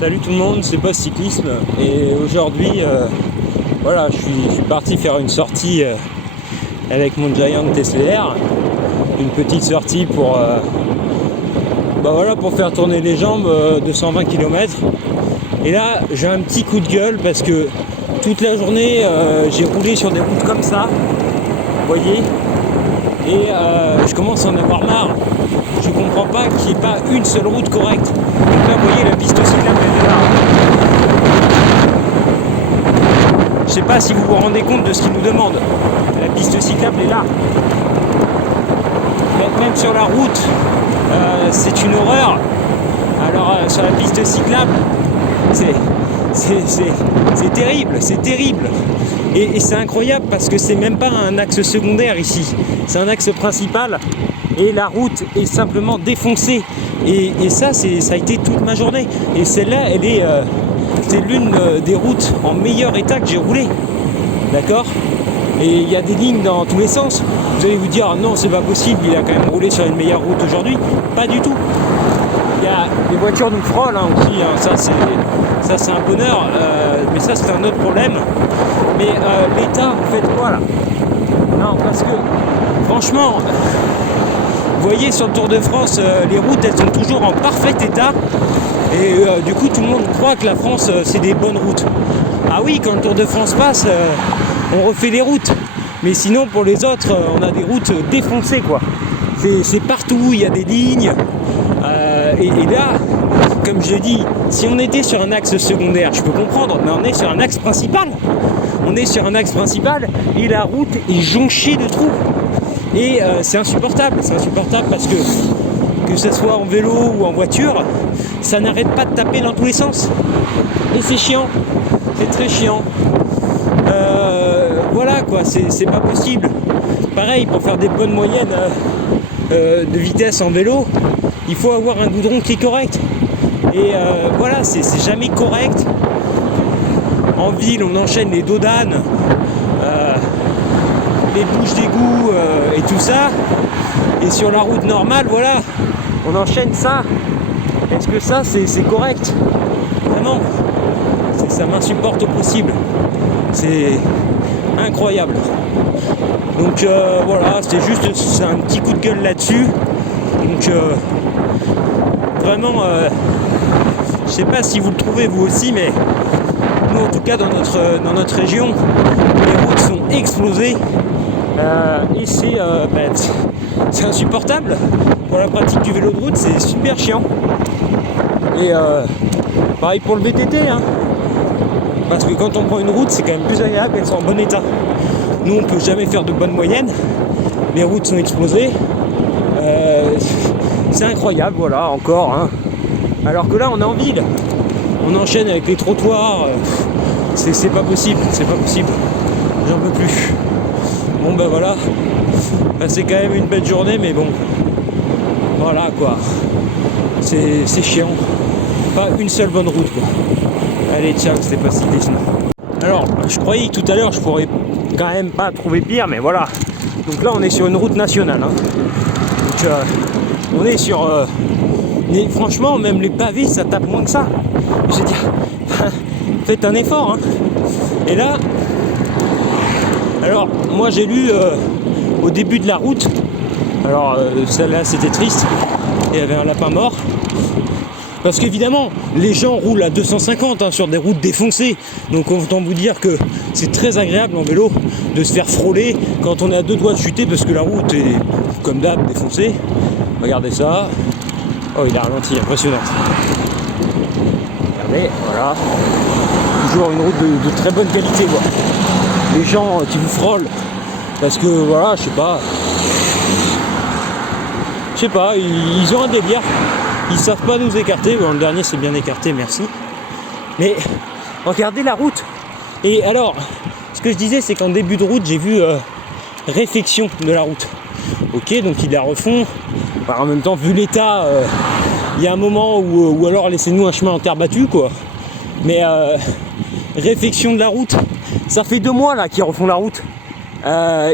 Salut tout le monde, c'est Post Cyclisme et aujourd'hui voilà, je suis parti faire une sortie avec mon Giant TCR, une petite sortie pour pour faire tourner les jambes de 120 km. Et là j'ai un petit coup de gueule parce que toute la journée j'ai roulé sur des routes comme ça, vous voyez, et je commence à en avoir marre. Je comprends pas qu'il n'y ait pas une seule route correcte. Donc là, vous voyez, la piste cyclable, elle est là. Je sais pas si vous vous rendez compte de ce qu'ils nous demandent. La piste cyclable est là. Même sur la route, c'est une horreur. Alors sur la piste cyclable, c'est terrible, c'est terrible. Et c'est incroyable parce que c'est même pas un axe secondaire ici. C'est un axe principal. Et la route est simplement défoncée. Et ça, ça a été toute ma journée. Et celle-là, c'est l'une des routes en meilleur état que j'ai roulé. D'accord ? Et il y a des lignes dans tous les sens. Vous allez vous dire, non, c'est pas possible, il a quand même roulé sur une meilleure route aujourd'hui. Pas du tout. Il y a des voitures nous frôlent aussi. Ça, c'est un bonheur. Mais ça, c'est un autre problème. Mais l'État, vous faites quoi là ? Non, parce que, franchement... Vous voyez, sur le Tour de France, les routes, elles sont toujours en parfait état. Et du coup, tout le monde croit que la France, c'est des bonnes routes. Ah oui, quand le Tour de France passe, on refait les routes. Mais sinon, pour les autres, on a des routes défoncées, quoi. C'est partout, il y a des lignes. Et là, comme je dis, si on était sur un axe secondaire, je peux comprendre, mais on est sur un axe principal. On est sur un axe principal et la route est jonchée de trous. Et c'est insupportable parce que ce soit en vélo ou en voiture, ça n'arrête pas de taper dans tous les sens. Et c'est chiant, c'est très chiant. Voilà quoi, c'est pas possible. Pareil, pour faire des bonnes moyennes de vitesse en vélo, il faut avoir un goudron qui est correct. Et voilà, c'est jamais correct. En ville, on enchaîne les dos d'âne. Les bouches d'égout et tout ça, et sur la route normale, voilà, on enchaîne ça. Est-ce que ça c'est correct? Vraiment, ça m'insupporte au possible, c'est incroyable. Donc voilà, c'est un petit coup de gueule là-dessus. Donc vraiment, je sais pas si vous le trouvez vous aussi, mais nous en tout cas dans notre région, les routes sont explosées. Et c'est insupportable. Pour la pratique du vélo de route, c'est super chiant. Et pareil pour le VTT, parce que quand on prend une route, c'est quand même plus agréable qu'elle soit en bon état. Nous, on peut jamais faire de bonne moyenne. Les routes sont explosées. C'est incroyable, voilà, encore. Alors que là, on est en ville. On enchaîne avec les trottoirs. C'est pas possible, J'en peux plus. Bon ben voilà, c'est quand même une belle journée, mais bon, voilà quoi, c'est chiant, pas une seule bonne route quoi. Allez ciao, c'était Post Cyclisme. Alors, je croyais que tout à l'heure je pourrais quand même pas trouver pire, mais voilà, donc là on est sur une route nationale, donc on est sur, mais franchement même les pavés ça tape moins que ça, je veux dire, faites un effort, et là, alors moi j'ai lu au début de la route, alors celle-là c'était triste, il y avait un lapin mort, parce qu'évidemment les gens roulent à 250 sur des routes défoncées, donc autant vous dire que c'est très agréable en vélo de se faire frôler quand on est à deux doigts de chuter parce que la route est comme d'hab défoncée. Regardez ça, oh il a ralenti, impressionnant. Regardez, voilà, toujours une route de très bonne qualité quoi. Les gens qui vous frôlent parce que voilà, je sais pas, ils ont un délire, ils savent pas nous écarter. Bon, le dernier c'est bien écarté, merci, mais regardez la route. Et alors ce que je disais, c'est qu'en début de route j'ai vu réfection de la route, ok, donc ils la refont. En même temps, vu l'état, il y a un moment où alors laissez-nous un chemin en terre battue quoi, mais réfection de la route. Ça fait 2 mois là qu'ils refont la route. Ça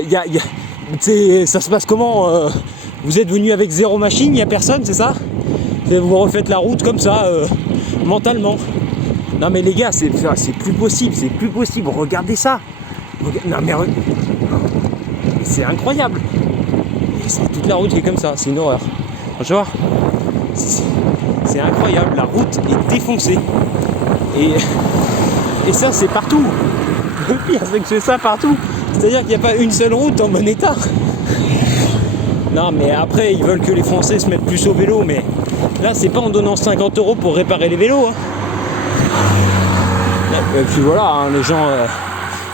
se passe comment Vous êtes venu avec 0 machine, il n'y a personne, c'est ça? Vous refaites la route comme ça, mentalement. Non mais les gars, c'est plus possible, regardez ça. Non mais c'est incroyable. Et c'est toute la route qui est comme ça, c'est une horreur. Franchement, c'est incroyable, la route est défoncée. Et ça c'est partout. Le pire c'est que c'est ça partout. C'est-à-dire qu'il n'y a pas une seule route en bon état. Non mais après ils veulent que les Français se mettent plus au vélo, mais là c'est pas en donnant 50 € pour réparer les vélos. Et puis voilà, hein, les gens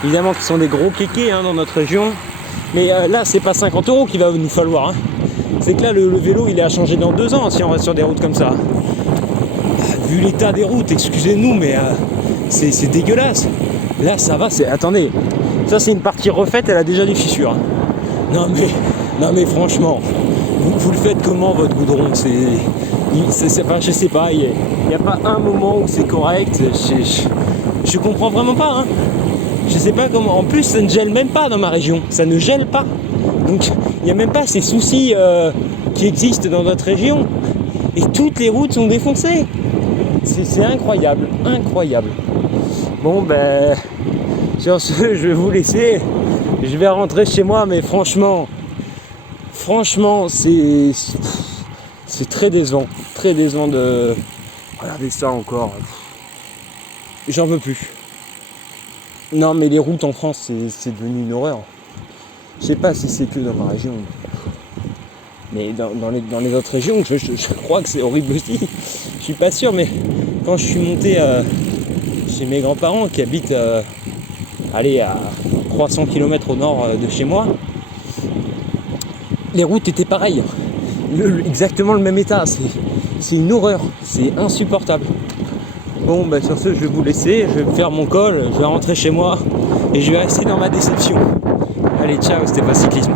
évidemment qui sont des gros kékés dans notre région. Mais là c'est pas 50 € qu'il va nous falloir. Hein. C'est que là le vélo il est à changer dans 2 ans si on reste sur des routes comme ça. Vu l'état des routes, excusez-nous, mais c'est dégueulasse. Là ça va, attendez, ça c'est une partie refaite, elle a déjà des fissures. Hein. Non mais franchement, vous le faites comment votre goudron? Enfin, je sais pas, il n'y a pas un moment où c'est correct. Je comprends vraiment pas. Hein. Je sais pas comment. En plus, ça ne gèle même pas dans ma région. Ça ne gèle pas. Donc, il n'y a même pas ces soucis qui existent dans notre région. Et toutes les routes sont défoncées. C'est incroyable. Incroyable. Bon, ben, sur ce, je vais vous laisser. Je vais rentrer chez moi, mais franchement, c'est très décevant. Très décevant de regarder ça encore. J'en veux plus. Non mais les routes en France c'est devenu une horreur. Je sais pas si c'est que dans ma région. Mais dans les autres régions, je crois que c'est horrible aussi. Je suis pas sûr, mais quand je suis monté chez mes grands-parents qui habitent à 300 km au nord de chez moi, les routes étaient pareilles. Exactement le même état. C'est une horreur. C'est insupportable. Bon, bah sur ce, je vais vous laisser, je vais me faire mon col, je vais rentrer chez moi et je vais rester dans ma déception. Allez, ciao, c'était pas cyclisme.